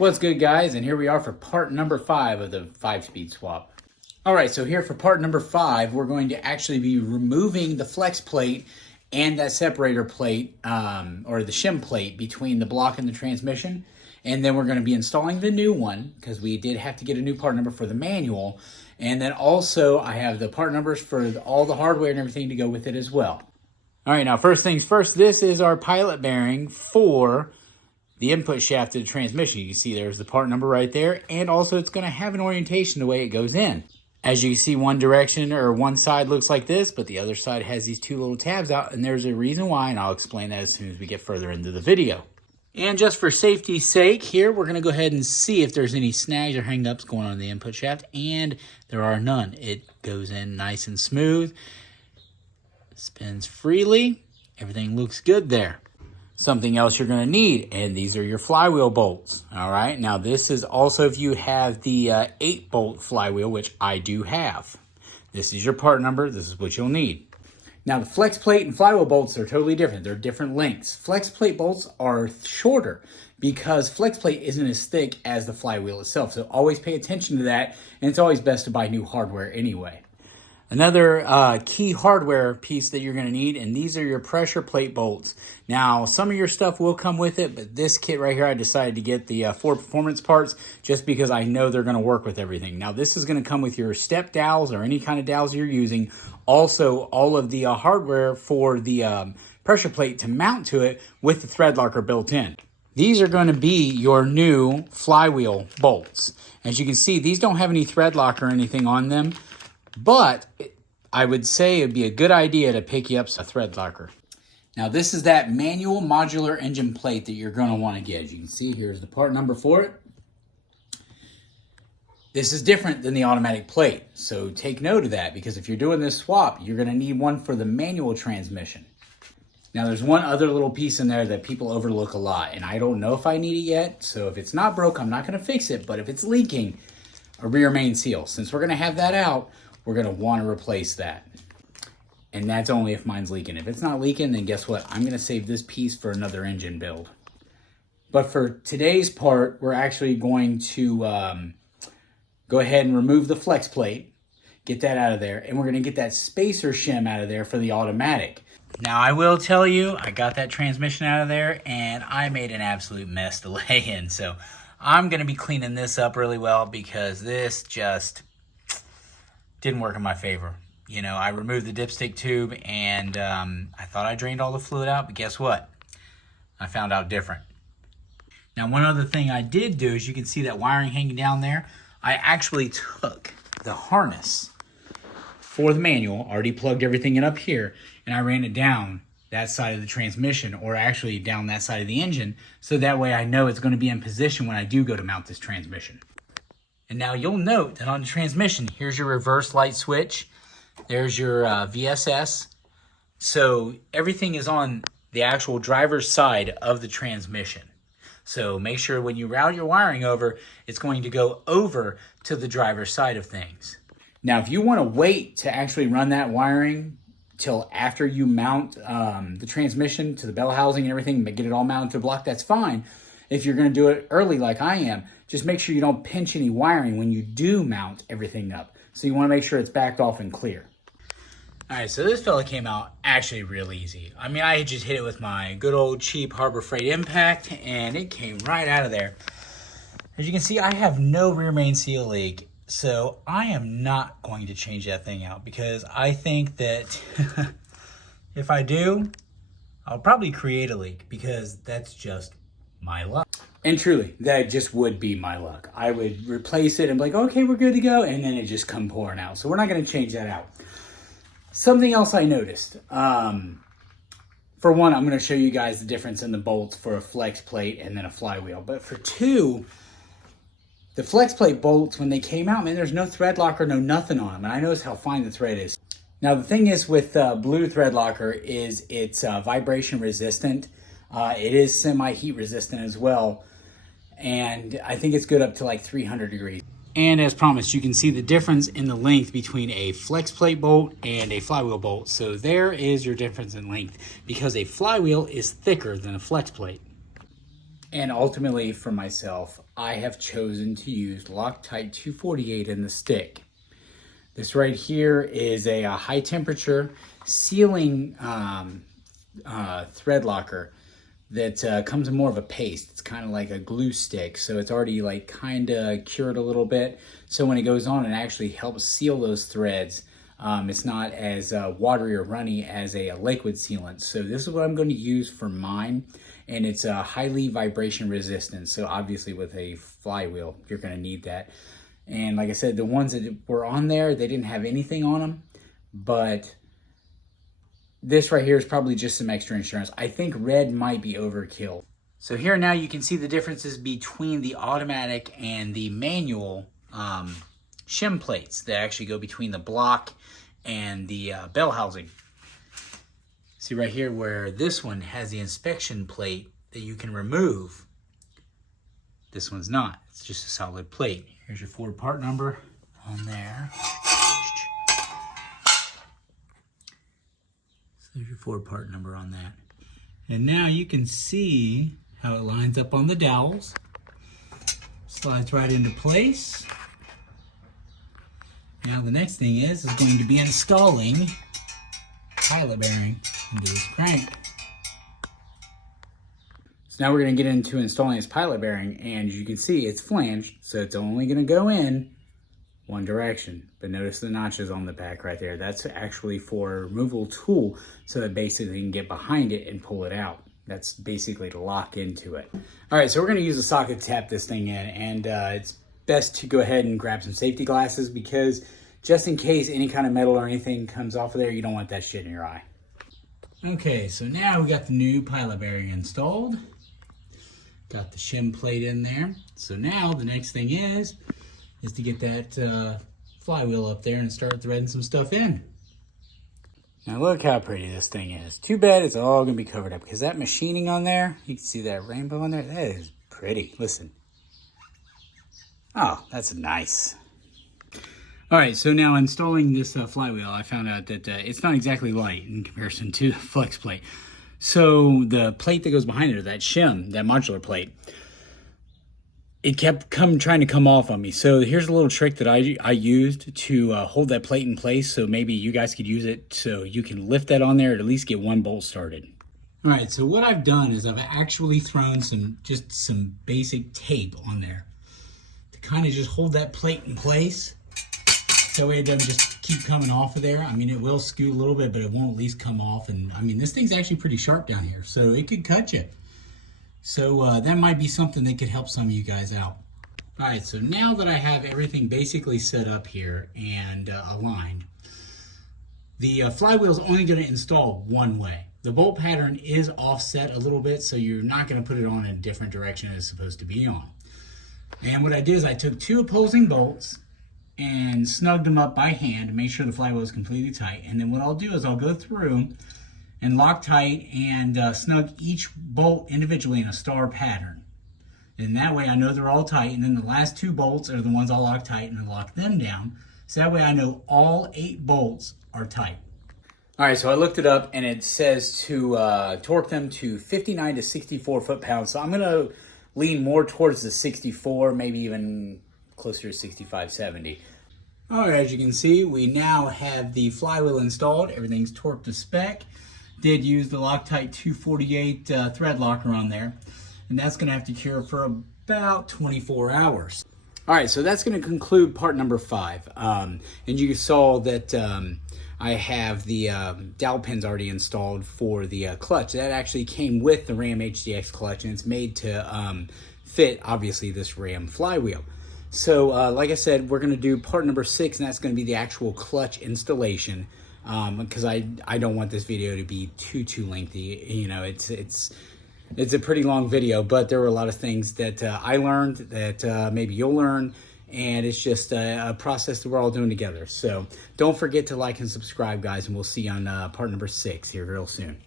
What's good, guys? And here we are for part number 5 of the 5-speed swap. All right, so here for part number 5, we're going to actually be removing the flex plate and that separator plate, or the shim plate between the block and the transmission. And then we're going to be installing the new one, because we did have to get a new part number for the manual. And then also I have the part numbers for all the hardware and everything to go with it as well. All right, now first things first, this is our pilot bearing for the input shaft to the transmission. You can see there's the part number right there, and also it's going to have an orientation the way it goes in. As you can see, one direction or one side looks like this, but the other side has these two little tabs out, and there's a reason why, and I'll explain that as soon as we get further into the video. And just for safety's sake here, we're going to go ahead and see if there's any snags or hang-ups going on in the input shaft, and there are none. It goes in nice and smooth, spins freely, everything looks good there. Something else you're going to need, and these are your flywheel bolts. All right, now this is also if you have the 8-bolt flywheel, which I do have. This is your part number. This is what you'll need. Now the flex plate and flywheel bolts are totally different. They're different lengths. Flex plate bolts are shorter because flex plate isn't as thick as the flywheel itself. So always pay attention to that, and it's always best to buy new hardware anyway. Another key hardware piece that you're going to need, and these are your pressure plate bolts. Now, some of your stuff will come with it, but this kit right here, I decided to get the 4 performance parts just because I know they're going to work with everything. Now, this is going to come with your step dowels or any kind of dowels you're using. Also, all of the hardware for the pressure plate to mount to it with the thread locker built in. These are going to be your new flywheel bolts. As you can see, these don't have any thread lock or anything on them. But I would say it'd be a good idea to pick you up a thread locker. Now this is that manual modular engine plate that you're going to want to get. As you can see, here's the part number for it. This is different than the automatic plate, so take note of that, because if you're doing this swap, you're going to need one for the manual transmission. Now there's one other little piece in there that people overlook a lot, and I don't know if I need it yet, so if it's not broke, I'm not going to fix it, but if it's leaking, a rear main seal. Since we're going to have that out, we're going to want to replace that. And that's only if mine's leaking. If it's not leaking, then guess what? I'm going to save this piece for another engine build. But for today's part, we're actually going to go ahead and remove the flex plate, get that out of there, and we're going to get that spacer shim out of there for the automatic. Now, I will tell you, I got that transmission out of there, and I made an absolute mess to lay in. So I'm going to be cleaning this up really well, because this just didn't work in my favor. You know, I removed the dipstick tube, and I thought I drained all the fluid out, but guess what? I found out different. Now, one other thing I did do is you can see that wiring hanging down there. I actually took the harness for the manual, already plugged everything in up here, and I ran it down that side of the transmission, or actually down that side of the engine, so that way I know it's going to be in position when I do go to mount this transmission. And now you'll note that on the transmission, here's your reverse light switch. There's your VSS. So everything is on the actual driver's side of the transmission. So make sure when you route your wiring over, it's going to go over to the driver's side of things. Now, if you want to wait to actually run that wiring till after you mount the transmission to the bell housing and everything, get it all mounted to the block, that's fine. If you're going to do it early like I am, just make sure you don't pinch any wiring when you do mount everything up. So you want to make sure it's backed off and clear. All right, so this fella came out actually real easy. I mean, I just hit it with my good old cheap Harbor Freight impact, and it came right out of there. As you can see, I have no rear main seal leak, so I am not going to change that thing out, because I think that if I do, I'll probably create a leak, because that's just my luck. And truly, that just would be my luck. I would replace it and be like, okay, we're good to go, and then it just come pouring out. So we're not going to change that out. Something else I noticed. For one, I'm going to show you guys the difference in the bolts for a flex plate and then a flywheel. But for two, the flex plate bolts, when they came out, man, there's no thread locker, no nothing on them. And I noticed how fine the thread is. Now, the thing is with blue thread locker is it's vibration resistant. It is semi-heat resistant as well. And I think it's good up to like 300 degrees. And as promised, you can see the difference in the length between a flex plate bolt and a flywheel bolt. So there is your difference in length, because a flywheel is thicker than a flex plate. And ultimately for myself, I have chosen to use Loctite 248 in the stick. This right here is a high temperature sealing thread locker that comes in more of a paste. It's kind of like a glue stick, so it's already like kind of cured a little bit. So when it goes on, it actually helps seal those threads. It's not as watery or runny as a liquid sealant. So this is what I'm going to use for mine, and it's highly vibration resistant. So obviously with a flywheel, you're going to need that. And like I said, the ones that were on there, they didn't have anything on them, but this right here is probably just some extra insurance. I think red might be overkill. So here now you can see the differences between the automatic and the manual shim plates that actually go between the block and the bell housing. See right here where this one has the inspection plate that you can remove. This one's not. It's just a solid plate. Here's your Ford part number on there. So there's your Ford part number on that. And now you can see how it lines up on the dowels. Slides right into place. Now the next thing is going to be installing pilot bearing into this crank. So now we're going to get into installing this pilot bearing, and as you can see, it's flanged, so it's only going to go in one direction. But notice the notches on the back right there. That's actually for a removal tool, so that basically you can get behind it and pull it out. That's basically to lock into it. All right, so we're going to use a socket to tap this thing in, and it's best to go ahead and grab some safety glasses, because just in case any kind of metal or anything comes off of there, you don't want that shit in your eye. Okay, so now we got the new pilot bearing installed. Got the shim plate in there. So now the next thing is to get that flywheel up there and start threading some stuff in. Now look how pretty this thing is. Too bad it's all gonna be covered up, because that machining on there, you can see that rainbow on there, that is pretty. Listen. Oh, that's nice. All right, so now installing this flywheel, I found out that it's not exactly light in comparison to the flex plate. So the plate that goes behind it, that shim, that modular plate, it kept trying to come off on me. So here's a little trick that I used to hold that plate in place, so maybe you guys could use it so you can lift that on there and at least get one bolt started. All right, so what I've done is I've actually thrown just some basic tape on there to kind of just hold that plate in place. So it doesn't just keep coming off of there. I mean, it will scoot a little bit, but it won't at least come off. And I mean, this thing's actually pretty sharp down here, so it could cut you. So that might be something that could help some of you guys out. All right, so now that I have everything basically set up here and aligned, the flywheel is only going to install one way. The bolt pattern is offset a little bit, so you're not going to put it on in a different direction it's supposed to be on. And what I did is I took two opposing bolts and snugged them up by hand to make sure the flywheel is completely tight. And then what I'll do is I'll go through and Loctite and snug each bolt individually in a star pattern. And that way I know they're all tight. And then the last two bolts are the ones I'll Loctite and lock them down. So that way I know all 8 bolts are tight. All right, so I looked it up and it says to torque them to 59 to 64 foot-pounds. So I'm gonna lean more towards the 64, maybe even closer to 65, 70. All right, as you can see, we now have the flywheel installed. Everything's torqued to spec. Did use the Loctite 248 thread locker on there, and that's gonna have to cure for about 24 hours. All right, so that's gonna conclude part number 5. And you saw that I have the dowel pins already installed for the clutch. That actually came with the Ram HDX clutch, and it's made to fit, obviously, this Ram flywheel. So, like I said, we're going to do part number 6, and that's going to be the actual clutch installation, because I don't want this video to be too lengthy. You know, it's a pretty long video, but there were a lot of things that I learned that maybe you'll learn, and it's just a process that we're all doing together. So don't forget to like and subscribe, guys, and we'll see you on part number 6 here real soon.